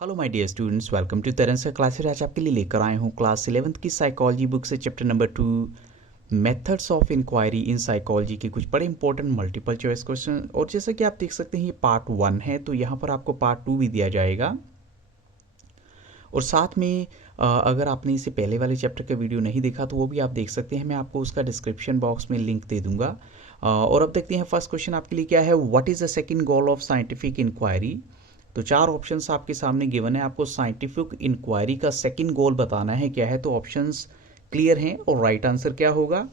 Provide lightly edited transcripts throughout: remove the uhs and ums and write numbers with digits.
Hello my dear students, welcome to Taran sir classes. आज आपके लिए लेकर आए हूँ क्लास 11th की साइकोलॉजी बुक से chapter number 2 methods of inquiry in psychology के कुछ बड़े इंपॉर्टेंट मल्टीपल चॉइस क्वेश्चन। और जैसा कि आप देख सकते हैं ये पार्ट 1 है, तो यहाँ पर आपको पार्ट 2 भी दिया जाएगा। और साथ में अगर आपने इसे पहले वाले चैप्टर का वीडियो नहीं देखा तो वो भी आप देख सकते हैं। मैं आपको उसका डिस्क्रिप्शन बॉक्स में लिंक दे दूंगा। और अब देखते हैं फर्स्ट क्वेश्चन आपके लिए क्या है। What is the second goal of scientific inquiry. तो चार ऑप्शंस आपके सामने गिवन है, आपको साइंटिफिक इंक्वायरी का सेकंड गोल बताना है क्या है। तो ऑप्शंस क्लियर हैं और राइट आंसर क्या होगा।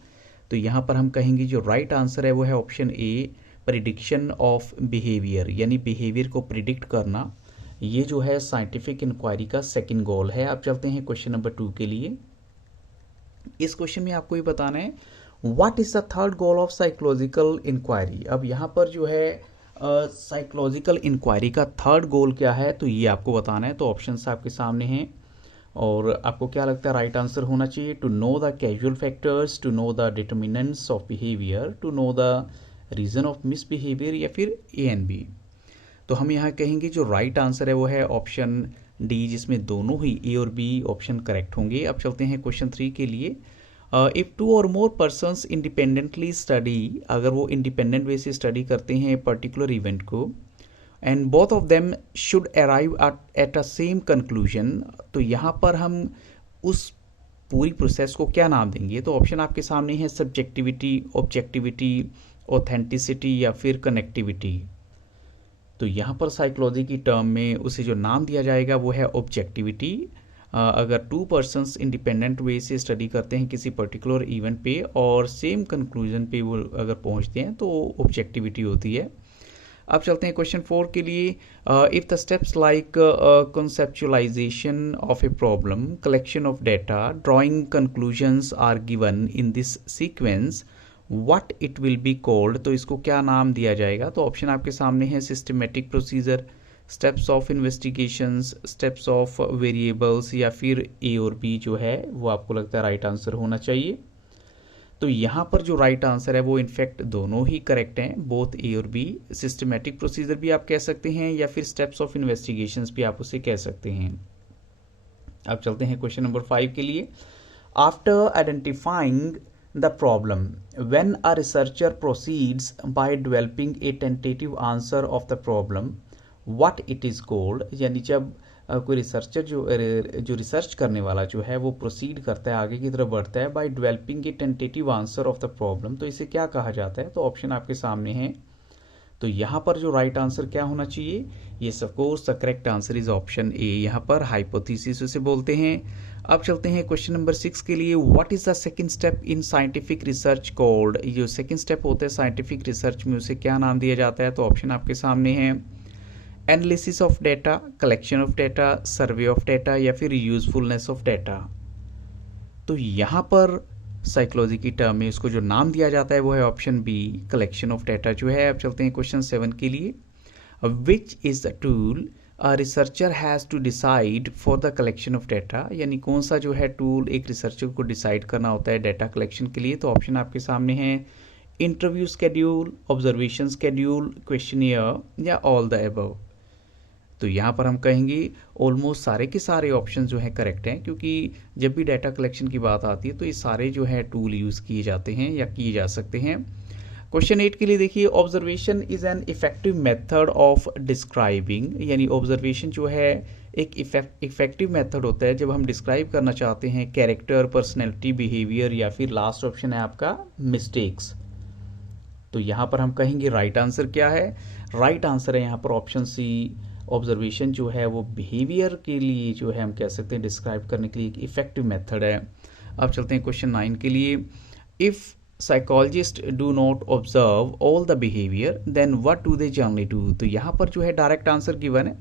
तो यहाँ पर हम कहेंगे जो राइट आंसर है वो है option A, prediction of behaviour, यानी बिहेवियर को प्रिडिक्ट करना। ये जो है साइंटिफिक इंक्वायरी का सेकंड गोल है। अब चलते हैं क्वेश्चन नंबर 2 के लिए। इस क्वेश्चन में आपको ये बताना है what is the third goal of psychological inquiry. अब यहाँ पर जो है साइकोलॉजिकल इंक्वायरी का थर्ड गोल क्या है, तो ये आपको बताना है। तो ऑप्शंस आपके सामने हैं और आपको क्या लगता है राइट आंसर होना चाहिए। To know the causal factors, to know the determinants of behaviour, to know the reason of misbehaviour, या फिर ए एंड बी। तो हम यहाँ कहेंगे जो राइट आंसर है वो है ऑप्शन डी, जिसमें दोनों ही ए और बी ऑप्शन करेक्ट होंगे। अब चलते हैं क्वेश्चन 3 के लिए। इफ़ टू और मोर पर्सनस इंडिपेंडेंटली स्टडी, अगर वो इंडिपेंडेंट वे से स्टडी करते हैं पर्टिकुलर इवेंट को, and both of them should arrive at a same conclusion, तो यहाँ पर हम उस पूरी प्रोसेस को क्या नाम देंगे। तो ऑप्शन आपके सामने है सब्जेक्टिविटी, ऑब्जेक्टिविटी, ऑथेंटिसिटी, या फिर कनेक्टिविटी। तो यहाँ पर साइकोलॉजी की टर्म में उसे जो नाम दिया जाएगा वो है ऑब्जेक्टिविटी। अगर टू पर्सन्स इंडिपेंडेंट वे से स्टडी करते हैं किसी पर्टिकुलर इवेंट पे और सेम कंक्लूजन पे वो अगर पहुंचते हैं तो ऑब्जेक्टिविटी होती है। अब चलते हैं क्वेश्चन 4 के लिए। If the steps like conceptualization of a problem, collection of data, drawing conclusions are given in this sequence, what it will be called. तो इसको क्या नाम दिया जाएगा। तो ऑप्शन आपके सामने है systematic procedure, steps of investigations, steps of variables, या फिर ए और बी जो है वो आपको लगता है राइट आंसर होना चाहिए। तो यहाँ पर जो राइट आंसर है वो इनफैक्ट दोनों ही करेक्ट हैं, बोथ ए और बी। सिस्टमेटिक प्रोसीजर भी आप कह सकते हैं या फिर स्टेप्स ऑफ इन्वेस्टिगेशंस भी आप उसे कह सकते हैं। अब चलते हैं क्वेश्चन नंबर 5 के लिए। After identifying the problem, when a researcher proceeds by developing a tentative answer of the problem, what it is called। यानी जब कोई रिसर्चर जो रिसर्च करने वाला जो है वो प्रोसीड करता है, आगे की तरफ बढ़ता है, by developing a tentative answer of the problem, तो इसे क्या कहा जाता है। तो ऑप्शन आपके सामने है। तो यहाँ पर जो राइट आंसर क्या होना चाहिए, ये of course the correct answer is option A. यहाँ पर हाइपोथेसिस उसे बोलते हैं। अब चलते हैं क्वेश्चन नंबर 6 के लिए। What is the second step in scientific research called. जो सेकंड स्टेप होता है साइंटिफिक रिसर्च में, उसे क्या नाम दिया जाता है। तो ऑप्शन आपके सामने है analysis of data, collection of data, survey of data, या फिर यूजफुलनेस ऑफ डेटा। तो यहाँ पर साइकोलॉजी की टर्म में इसको जो नाम दिया जाता है वो है option B, collection of data जो है। अब चलते हैं क्वेश्चन 7 के लिए। Which is the tool a researcher has to decide for the collection of data, यानी कौन सा जो है टूल एक रिसर्चर को डिसाइड करना होता है डेटा कलेक्शन के लिए। तो ऑप्शन आपके सामने है interview schedule, observation schedule, questionnaire, या ऑल द अबव। तो यहाँ पर हम कहेंगे ऑलमोस्ट सारे के सारे ऑप्शन जो हैं करेक्ट हैं, क्योंकि जब भी डाटा कलेक्शन की बात आती है तो ये सारे जो है टूल यूज़ किए जाते हैं या किए जा सकते हैं। क्वेश्चन 8 के लिए देखिए। Observation is an effective method of describing, यानी ऑब्जर्वेशन जो है एक इफेक्टिव मेथड होता है जब हम डिस्क्राइब करना चाहते हैं कैरेक्टर, पर्सनैलिटी, बिहेवियर, या फिर लास्ट ऑप्शन है आपका मिस्टेक्स। तो यहाँ पर हम कहेंगे राइट आंसर क्या है। राइट आंसर है यहाँ पर ऑप्शन सी। ऑब्जर्वेशन जो है वो बिहेवियर के लिए जो है हम कह सकते हैं डिस्क्राइब करने के लिए एक इफेक्टिव मेथड है। अब चलते हैं क्वेश्चन 9 के लिए। If psychologist do not observe all the behaviour then what do they generally do. तो यहाँ पर जो है डायरेक्ट आंसर गिवन है।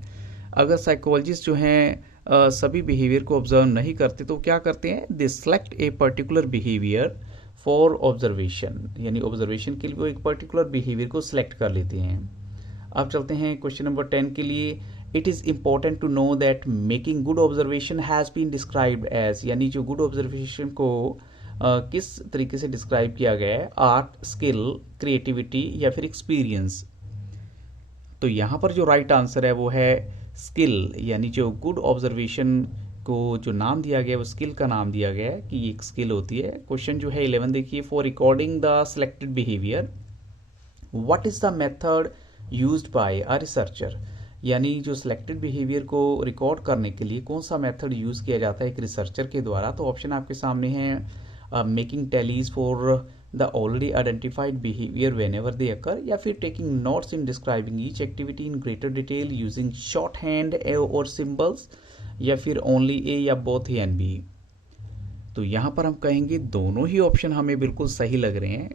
अगर साइकोलॉजिस्ट जो हैं सभी बिहेवियर को ऑब्जर्व नहीं करते तो क्या करते हैं, they select a particular behaviour for observation, यानी ऑब्जर्वेशन के लिए वो एक पर्टिकुलर बिहेवियर को सिलेक्ट कर लेते हैं। अब चलते हैं क्वेश्चन नंबर 10 के लिए। It is important to know that making good observation has been described as, यानी जो गुड ऑब्जर्वेशन को किस तरीके से डिस्क्राइब किया गया है, आर्ट, स्किल, क्रिएटिविटी, या फिर एक्सपीरियंस। तो यहाँ पर जो राइट आंसर है वो है स्किल, यानी जो गुड ऑब्जर्वेशन को जो नाम दिया गया है वो स्किल का नाम दिया गया है कि ये एक स्किल होती है। क्वेश्चन जो है 11 देखिए, for recording the selected behaviour what is the method used by a researcher, यानी जो सिलेक्टेड बिहेवियर को रिकॉर्ड करने के लिए कौन सा मेथड यूज़ किया जाता है एक रिसर्चर के द्वारा। तो ऑप्शन आपके सामने है making tallies for the already identified behaviour whenever they occur, या फिर taking notes in describing each activity in greater detail using shorthand और सिम्बल्स, या फिर ओनली ए या बोथ ए एंड बी। तो यहाँ पर हम कहेंगे दोनों ही ऑप्शन हमें बिल्कुल सही लग रहे हैं,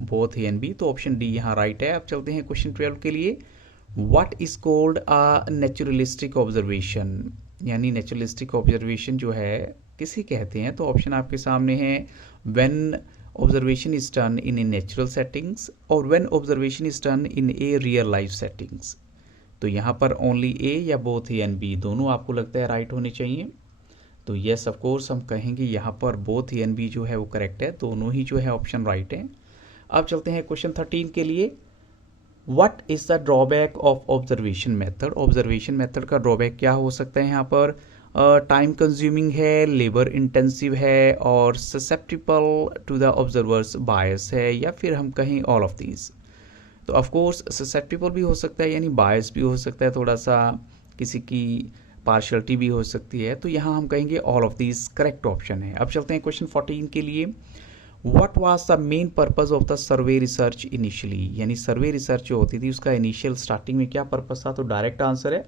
बोथ ए एंड बी, तो ऑप्शन डी यहाँ राइट है। अब चलते हैं क्वेश्चन 12 के लिए। What is called a naturalistic observation, यानी नेचुरलिस्टिक ऑब्जर्वेशन जो है किसे कहते हैं। तो ऑप्शन आपके सामने है when observation is done in a natural settings और when observation is done in a real life settings. तो यहाँ पर ओनली ए या बोथ ए एंड बी दोनों आपको लगता है राइट होने चाहिए। तो यस ऑफ कोर्स हम कहेंगे यहाँ पर बोथ ए एंड बी जो है वो करेक्ट है, दोनों ही जो है ऑप्शन राइट है। अब चलते हैं क्वेश्चन 13 के लिए। What is the drawback of observation method, observation method का ड्रॉबैक क्या हो सकता है। यहाँ पर टाइम कंज्यूमिंग है, लेबर इंटेंसिव है और ससेप्टिबल टू द ऑब्जर्वर्स बायस है, या फिर हम कहें ऑल ऑफ दीज। तो ऑफ कोर्स ससेप्टिबल भी हो सकता है, यानी बायस भी हो सकता है, थोड़ा सा किसी की पार्शलिटी भी हो सकती है। तो यहाँ हम कहेंगे all of these correct option है। अब चलते हैं क्वेश्चन 14 के लिए। What was the main purpose of the survey research initially, यानी सर्वे रिसर्च जो होती थी उसका इनिशियल स्टार्टिंग में क्या पर्पज था। तो डायरेक्ट आंसर है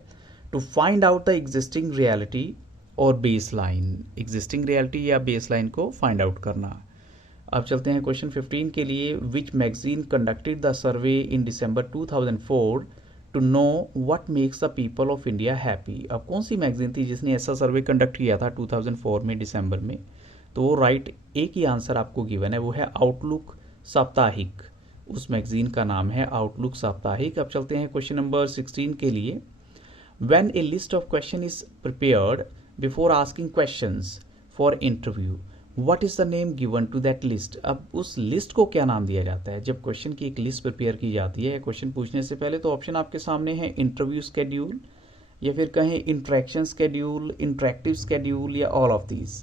to find out the existing reality और बेस लाइन, एग्जिस्टिंग रियलिटी या बेस लाइन को फाइंड आउट करना। अब चलते हैं क्वेश्चन 15 के लिए। Which magazine conducted the survey in December 2004 to know what makes the people of India happy. अब कौन सी मैगजीन थी जिसने ऐसा सर्वे कंडक्ट किया था 2004 में दिसंबर में। तो वो राइट एक ही आंसर आपको गिवन है, वो है आउटलुक साप्ताहिक, उस मैगजीन का नाम है आउटलुक साप्ताहिक। अब चलते हैं क्वेश्चन नंबर 16 के लिए। When a list of question is prepared before asking questions for interview what is the name given to that list. अब उस लिस्ट को क्या नाम दिया जाता है जब क्वेश्चन की एक लिस्ट प्रिपेयर की जाती है क्वेश्चन पूछने से पहले। तो ऑप्शन आपके सामने है इंटरव्यू स्केड्यूल, या फिर कहें इंटरेक्शन स्केड्यूल, इंटरेक्टिव स्केड्यूल, या ऑल ऑफ दीज।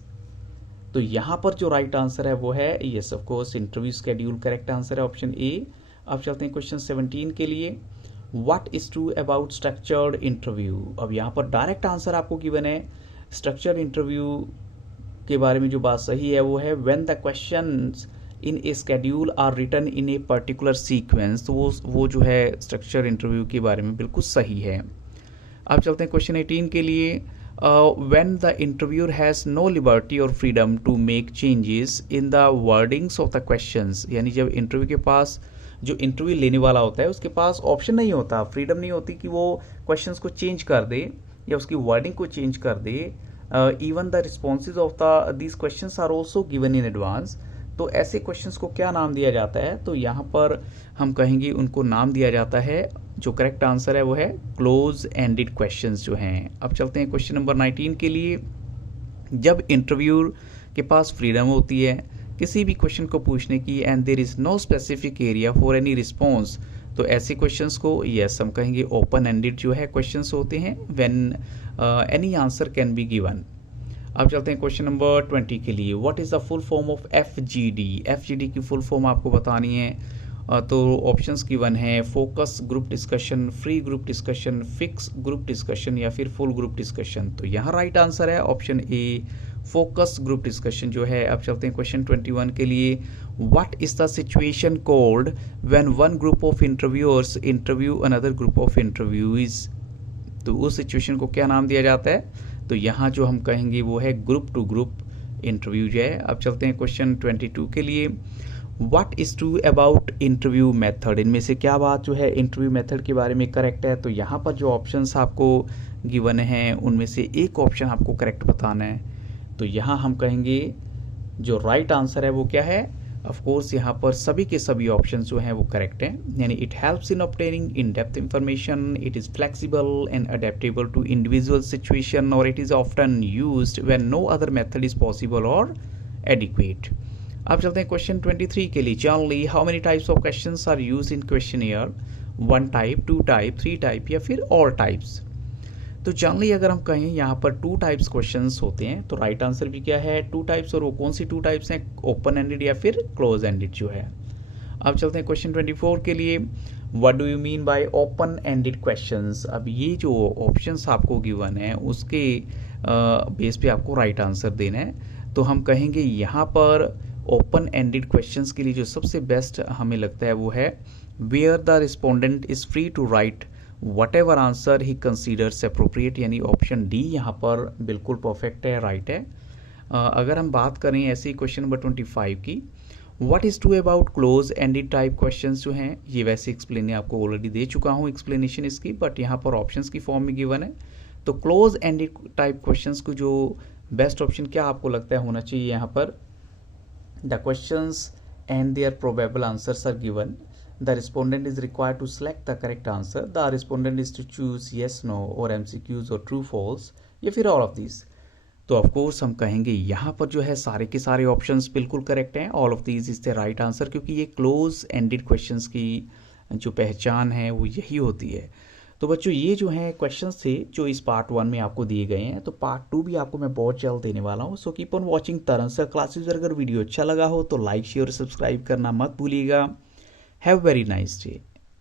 तो यहाँ पर जो राइट आंसर है वो है yes of course interview schedule correct answer है, ऑप्शन ए। अब चलते हैं क्वेश्चन 17 के लिए। What is true about structured interview. अब यहाँ पर डायरेक्ट आंसर आपको गिवन है स्ट्रक्चर्ड इंटरव्यू के बारे में जो बात सही है वो है when the questions in a schedule are written in a particular sequence. तो वो जो है स्ट्रक्चर इंटरव्यू के बारे में बिल्कुल सही है। अब चलते हैं क्वेश्चन 18 के लिए। when the interviewer has no liberty or freedom to make changes in the wordings of the questions, यानी जब इंटरव्यू के पास जो इंटरव्यू लेने वाला होता है उसके पास ऑप्शन नहीं होता, फ्रीडम नहीं होती कि वो क्वेश्चंस को चेंज कर दे या उसकी वर्डिंग को चेंज कर दे। Even the responses of the these questions are also given in advance. तो ऐसे क्वेश्चंस को क्या नाम दिया जाता है। तो यहाँ पर हम कहेंगे उनको नाम दिया जाता है, जो करेक्ट आंसर है वो है क्लोज एंडेड क्वेश्चंस जो हैं। अब चलते हैं क्वेश्चन नंबर 19 के लिए। जब इंटरव्यूअर के पास फ्रीडम होती है किसी भी क्वेश्चन को पूछने की and there is no specific area for any response, तो ऐसे क्वेश्चंस को यस हम कहेंगे ओपन एंडेड जो है क्वेश्चंस होते हैं when any answer can be given. अब चलते हैं क्वेश्चन नंबर 20 के लिए। What is the full form of FGD। FGD की फुल फॉर्म आपको बतानी है। तो ऑप्शंस गिवन है focus group discussion, free group discussion, fix group discussion, या फिर फुल ग्रुप डिस्कशन। तो यहाँ राइट आंसर है ऑप्शन ए फोकस ग्रुप डिस्कशन जो है। अब चलते हैं क्वेश्चन 21 के लिए। What is the situation called when one group of interviewers interview another group of interviewees. तो उस सिचुएशन को क्या नाम दिया जाता है। तो यहाँ जो हम कहेंगे वो है ग्रुप टू ग्रुप इंटरव्यू जो है। अब चलते हैं क्वेश्चन 22 के लिए। What is true about interview method. इनमें से क्या बात जो है इंटरव्यू मेथड के बारे में करेक्ट है। तो यहाँ पर जो ऑप्शंस आपको गिवन हैं उनमें से एक ऑप्शन आपको करेक्ट बताना है। तो यहाँ हम कहेंगे जो राइट आंसर है वो क्या है। ऑफ कोर्स यहाँ पर सभी के सभी ऑप्शंस जो हैं वो करेक्ट हैं, यानी it helps in obtaining in depth information, it is flexible and adaptable to individual situation, और it is often used when no other method is possible और एडिक्वेट। अब चलते हैं क्वेश्चन 23 के लिए। Generally how many types of questions are used in questionnaire. 1 type, 2 type, 3 type, या फिर all types. तो जनरली अगर हम कहें यहाँ पर 2 टाइप्स क्वेश्चंस होते हैं, तो राइट आंसर भी क्या है 2 टाइप्स, और वो कौन सी 2 टाइप्स हैं, ओपन एंडेड या फिर क्लोज एंडेड जो है। अब चलते हैं क्वेश्चन 24 के लिए। What do you mean by open ended questions. अब ये जो ऑप्शंस आपको गिवन है उसके बेस पे आपको राइट आंसर देना है। तो हम कहेंगे यहाँ पर ओपन एंडेड क्वेश्चंस के लिए जो सबसे बेस्ट हमें लगता है वो है where the respondent is free to write whatever answer he considers appropriate, यानी ऑप्शन डी यहाँ पर बिल्कुल परफेक्ट है, राइट है। अगर हम बात करें ऐसे क्वेश्चन नंबर 25 की, what is true about close ended type questions जो हैं, ये वैसे एक्सप्लेन आपको ऑलरेडी दे चुका हूँ एक्सप्लेनेशन इसकी, बट यहाँ पर ऑप्शंस की फॉर्म में गिवन है। तो क्लोज एंडेड टाइप क्वेश्चंस को जो बेस्ट ऑप्शन क्या आपको लगता है होना चाहिए यहाँ पर, the questions and their probable answers are given, the respondent is required to select the correct answer, the respondent is to choose yes no or MCQs or true false, या फिर all of these। तो of course हम कहेंगे यहाँ पर जो है सारे के सारे ऑप्शंस बिल्कुल करेक्ट हैं, all of these is the right answer, क्योंकि ये क्लोज एंडेड क्वेश्चंस की जो पहचान है वो यही होती है। तो बच्चों ये जो है क्वेश्चंस थे जो इस पार्ट 1 में आपको दिए गए हैं, तो पार्ट 2 भी आपको मैं बहुत जल्द देने वाला हूँ। So keep on watching Taran sir classes. अगर वीडियो अच्छा लगा हो तो लाइक शेयर सब्सक्राइब करना मत भूलिएगा। Have a very nice day.